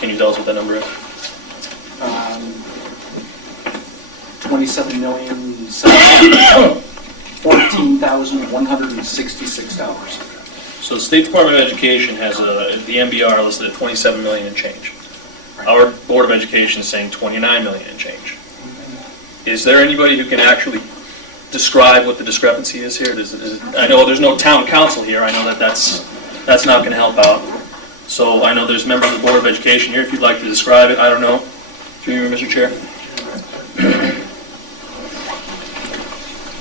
Can you tell us what that number is? $27,14,166. So the State Department of Education has the MBR listed at 27 million and change. Our Board of Education is saying 29 million and change. Is there anybody who can actually describe what the discrepancy is here? I know there's no town council here. I know that's not going to help out. So I know there's members of the Board of Education here. If you'd like to describe it, I don't know. Through you, Mr. Chair.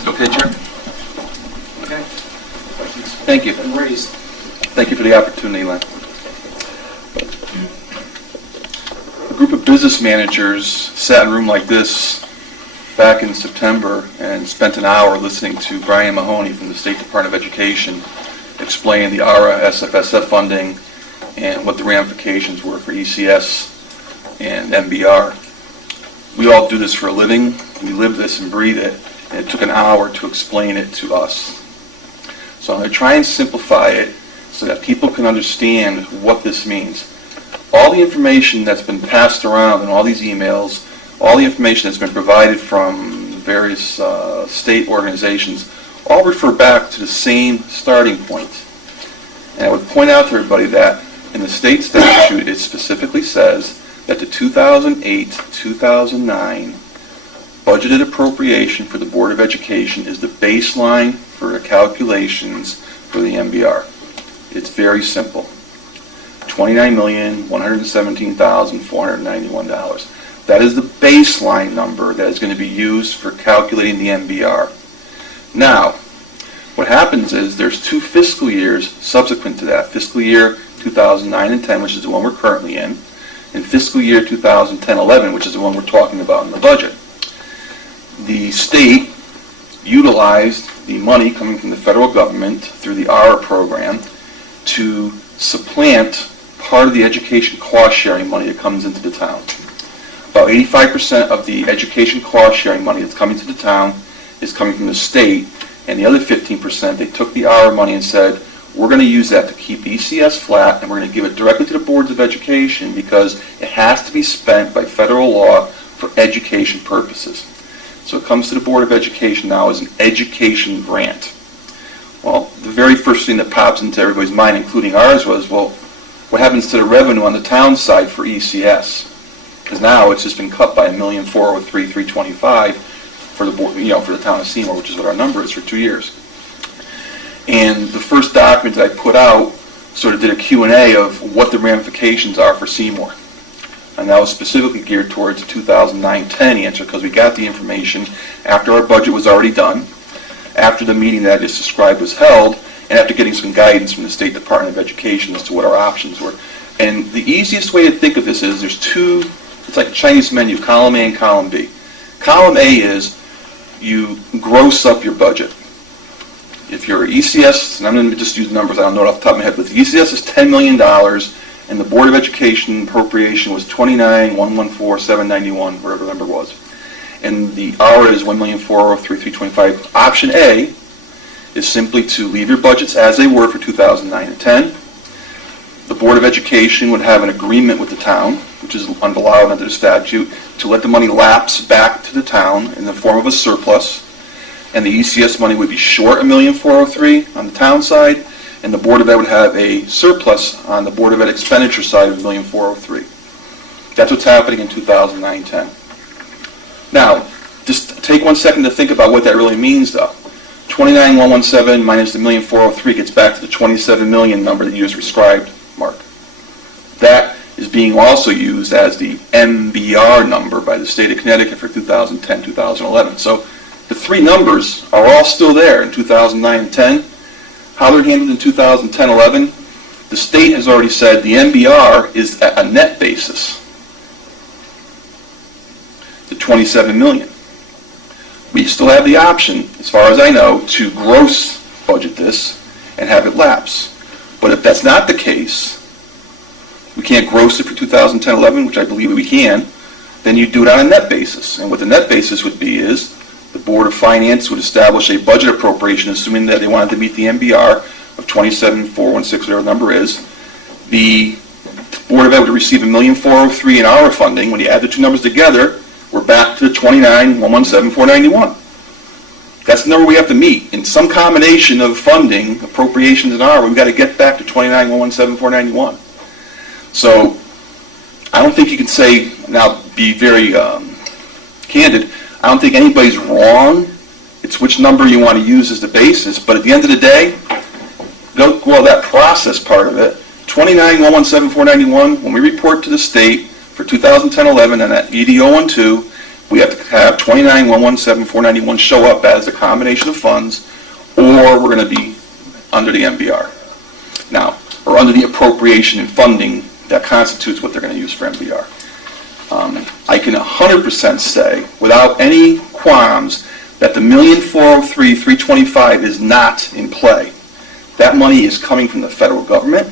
Okay, Chair. Okay. Questions? Thank you. Been raised. Thank you for the opportunity, Len. A group of business managers sat in a room like this back in September and spent an hour listening to Brian Mahoney from the State Department of Education explain the ARA SFSF funding and what the ramifications were for ECS and MBR. We all do this for a living. We live this and breathe it, and it took an hour to explain it to us. So I'm going to try and simplify it so that people can understand what this means. All the information that's been passed around in all these emails, all the information that's been provided from various state organizations, all refer back to the same starting point. And I would point out to everybody that in the state statute, it specifically says that the 2008-2009 budgeted appropriation for the Board of Education is the baseline for the calculations for the MBR. It's very simple. $29,117,491. That is the baseline number that is going to be used for calculating the MBR. Now, what happens is there's 2 fiscal years subsequent to that. Fiscal year 2009 and 10, which is the one we're currently in, and fiscal year 2010-11, which is the one we're talking about in the budget. The state utilized the money coming from the federal government through the ARA program to supplant part of the education cost sharing money that comes into the town. About 85% of the education cost sharing money that's coming to the town is coming from the state, and the other 15%, they took the ARA money and said, we're going to use that to keep ECS flat, and we're going to give it directly to the boards of education because it has to be spent by federal law for education purposes. So it comes to the Board of Education now as an education grant. Well, the very first thing that pops into everybody's mind, including ours, was, well, what happens to the revenue on the town side for ECS? Because now it's just been cut by $1,403,325 for the board, for the town of Seymour, which is what our number is for 2 years. And the first document that I put out sort of did a Q&A of what the ramifications are for Seymour. And that was specifically geared towards the 2009-10 answer because we got the information after our budget was already done, after the meeting that I just described was held, and after getting some guidance from the State Department of Education as to what our options were. And the easiest way to think of this is there's 2, it's like a Chinese menu, column A and column B. Column A is you gross up your budget. If your ECS, and I'm going to just use numbers, I don't know it off the top of my head, but the ECS is $10 million, and the Board of Education appropriation was $29,114,791, whatever the number was. And the ARA is $1,403,325. Option A is simply to leave your budgets as they were for 2009 and 10. The Board of Education would have an agreement with the town, which is allowed under the statute, to let the money lapse back to the town in the form of a surplus. And the ECS money would be short $1,403,000 on the town side, and the Board of Ed would have a surplus on the Board of Ed expenditure side of $1,403,000. That's what's happening in 2009-10. Now, just take 1 second to think about what that really means, though. 29,117 minus the $1,403,000 gets back to the 27 million number that you just described, Mark. That is being also used as the MBR number by the state of Connecticut for 2010-2011. So the 3 numbers are all still there in 2009 and 10. How they're handled in 2010-11, the state has already said the MBR is at a net basis, the 27 million. We still have the option, as far as I know, to gross budget this and have it lapse. But if that's not the case, we can't gross it for 2010-11, which I believe we can, then you do it on a net basis. And what the net basis would be is the Board of Finance would establish a budget appropriation, assuming that they wanted to meet the MBR of 27,416, whatever the number is. The Board of Ed would receive $1,403,000 in ARA funding. When you add the two numbers together, we're back to the $29,117,491. That's the number we have to meet. In some combination of funding, appropriations, and ARA, we've got to get back to $29,117,491. So I don't think you can say, now be very candid, I don't think anybody's wrong. It's which number you want to use as the basis, but at the end of the day, don't go all that process part of it. $29,117,491, when we report to the state for 2010-11 and that ED012, we have to have $29,117,491 show up as a combination of funds, or we're going to be under the MBR. Now, or under the appropriation and funding that constitutes what they're going to use for MBR. I can 100% say, without any qualms, that the $1,403,325 is not in play. That money is coming from the federal government.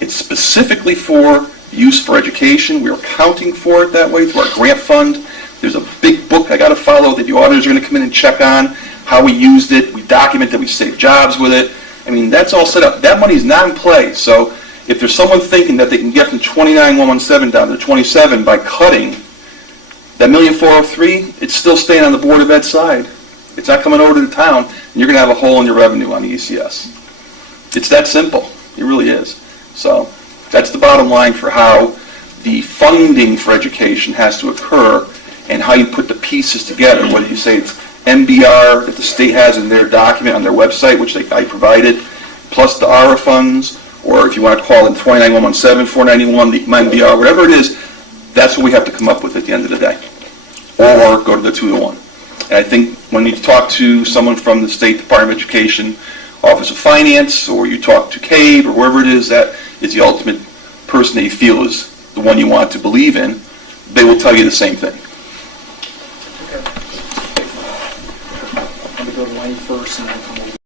It's specifically for use for education. We're accounting for it that way through our grant fund. There's a big book I got to follow that the auditors are going to come in and check on how we used it. We document that we saved jobs with it. I mean, that's all set up. That money is not in play. So if there's someone thinking that they can get from 29,117 down to 27 by cutting that $1,403,000, it's still staying on the Board of Ed side. It's not coming over to the town, and you're going to have a hole in your revenue on the ECS. It's that simple. It really is. So that's the bottom line for how the funding for education has to occur and how you put the pieces together. Whether you say it's MBR that the state has in their document on their website, which I provided, plus the ARA funds, or if you want to call it 29,117,491, the MBR, whatever it is, that's what we have to come up with at the end of the day. Or go to the 2-to-1. And I think when you talk to someone from the State Department of Education, Office of Finance, or you talk to CABE, or wherever it is that is the ultimate person that you feel is the one you want to believe in, they will tell you the same thing. Okay. I'm going to go to Wayne first and then come